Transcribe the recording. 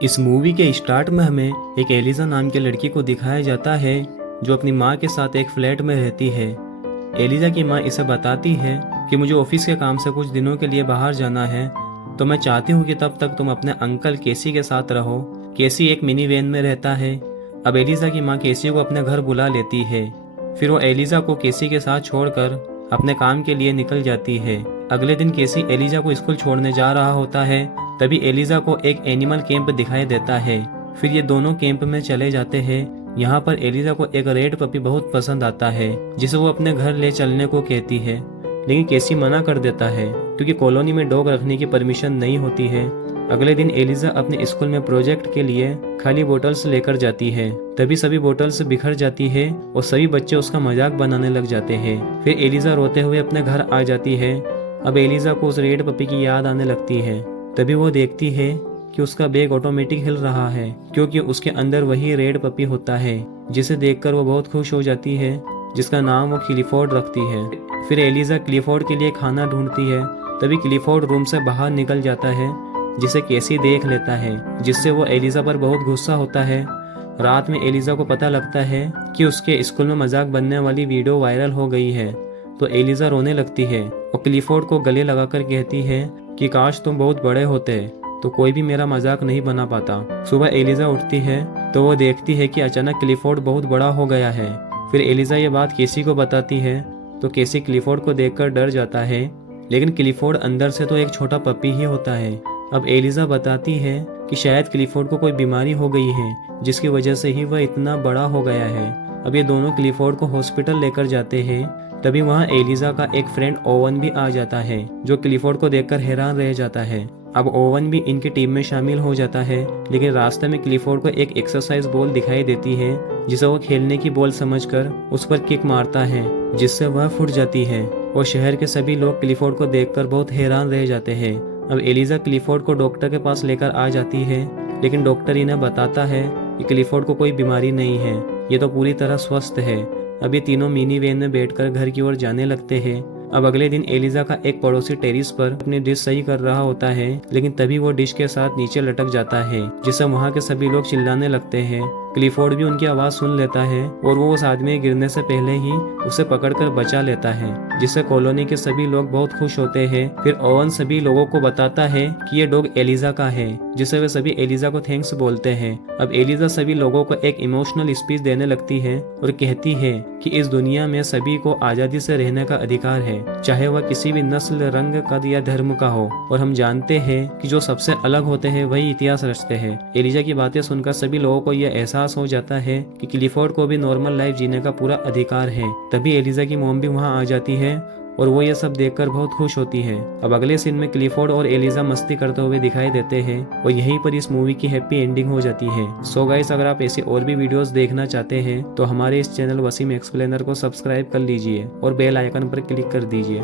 इस मूवी के स्टार्ट में हमें एक एलिजा नाम की लड़की को दिखाया जाता है जो अपनी माँ के साथ एक फ्लैट में रहती है। एलिजा की माँ इसे बताती है कि मुझे ऑफिस के काम से कुछ दिनों के लिए बाहर जाना है, तो मैं चाहती हूँ कि तब तक तुम अपने अंकल केसी के साथ रहो। केसी एक मिनी वैन में रहता है। अब एलिजा की माँ केसी को अपने घर बुला लेती है। फिर वो एलिजा को केसी के साथ छोड़कर अपने काम के लिए निकल जाती है। अगले दिन केसी एलिजा को स्कूल छोड़ने जा रहा होता है, तभी एलिजा को एक एनिमल कैंप दिखाई देता है। फिर ये दोनों कैंप में चले जाते हैं। यहाँ पर एलिजा को एक रेड पपी बहुत पसंद आता है, जिसे वो अपने घर ले चलने को कहती है, लेकिन केसी मना कर देता है क्योंकि कॉलोनी में डॉग रखने की परमिशन नहीं होती है। अगले दिन एलिजा अपने स्कूल में प्रोजेक्ट के लिए खाली बोतल्स लेकर जाती है। तभी सभी बोतल्स बिखर जाती है और सभी बच्चे उसका मजाक बनाने लग जाते हैं। फिर एलिजा रोते हुए अपने घर आ जाती है। अब एलिजा को उस रेड पपी की याद आने लगती है। तभी वो देखती है कि उसका बैग ऑटोमेटिक हिल रहा है क्योंकि उसके अंदर वही रेड पपी होता है, जिसे देखकर वो बहुत खुश हो जाती है, जिसका नाम वो क्लिफोर्ड रखती है। फिर एलिजा क्लिफोर्ड के लिए खाना ढूंढती है। तभी क्लिफोर्ड रूम से बाहर निकल जाता है, जिसे केसी देख लेता है, जिससे वो एलिजा पर बहुत गुस्सा होता है। रात में एलिजा को पता लगता है कि उसके स्कूल में मजाक बनने वाली वीडियो वायरल हो गई है, तो एलिजा रोने लगती है और क्लिफोर्ड को गले लगाकर कहती है कि काश तुम बहुत बड़े होते तो कोई भी मेरा मजाक नहीं बना पाता। सुबह एलिजा उठती है तो वो देखती है कि अचानक क्लिफोर्ड बहुत बड़ा हो गया है। फिर एलिजा ये बात केसी को बताती है तो केसी क्लिफोर्ड को देखकर डर जाता है, लेकिन क्लिफोर्ड अंदर से तो एक छोटा पपी ही होता है। अब एलिजा बताती है कि शायद क्लिफोर्ड को कोई बीमारी हो गई है, जिसकी वजह से ही वह इतना बड़ा हो गया है। अब ये दोनों क्लिफोर्ड को हॉस्पिटल लेकर जाते हैं। तभी वहाँ एलिजा का एक फ्रेंड ओवन भी आ जाता है, जो क्लिफोर्ड को देखकर हैरान रह जाता है। अब ओवन भी इनकी टीम में शामिल हो जाता है, लेकिन रास्ते में क्लिफोर्ड को एक एक्सरसाइज बॉल दिखाई देती है, जिसे वो खेलने की बॉल समझकर उस पर किक मारता है, जिससे वह फूट जाती है और शहर के सभी लोग क्लिफोर्ड को देखकर बहुत हैरान रह जाते हैं। अब एलिजा क्लिफोर्ड को डॉक्टर के पास लेकर आ जाती है, लेकिन डॉक्टर इन्हें बताता है कि क्लिफोर्ड को कोई बीमारी नहीं है, ये तो पूरी तरह स्वस्थ है। अब ये तीनों मिनी वैन में बैठकर घर की ओर जाने लगते हैं। अब अगले दिन एलिजा का एक पड़ोसी टेरिस पर अपनी डिश सही कर रहा होता है, लेकिन तभी वो डिश के साथ नीचे लटक जाता है, जिससे वहाँ के सभी लोग चिल्लाने लगते हैं। क्लिफोर्ड भी उनकी आवाज सुन लेता है और वो उस आदमी के गिरने से पहले ही उसे पकड़कर बचा लेता है, जिससे कॉलोनी के सभी लोग बहुत खुश होते हैं। फिर ओवन सभी लोगों को बताता है कि ये डॉग एलिजा का है, जिससे वे सभी एलिजा को थैंक्स बोलते हैं। अब एलिजा सभी लोगों को एक इमोशनल स्पीच देने लगती है और कहती है कि इस दुनिया में सभी को आजादी से रहने का अधिकार है, चाहे वह किसी भी नस्ल, रंग, कद या धर्म का हो, और हम जानते हैं कि जो सबसे अलग होते हैं वही इतिहास रचते हैं। एलिजा की बातें सुनकर सभी लोगों को यह एहसास हो जाता है कि क्लिफोर्ड को भी नॉर्मल लाइफ जीने का पूरा अधिकार है। तभी एलिजा की मॉम भी वहां आ जाती है और वो ये सब देखकर बहुत खुश होती है। अब अगले सीन में क्लिफोर्ड और एलिजा मस्ती करते हुए दिखाई देते हैं और यहीं पर इस मूवी की हैप्पी एंडिंग हो जाती है। सो गाइस, अगर आप ऐसी और भी वीडियोस देखना चाहते हैं तो हमारे इस चैनल वसीम एक्सप्लेनर को सब्सक्राइब कर लीजिए और बेल आइकन पर क्लिक कर दीजिए।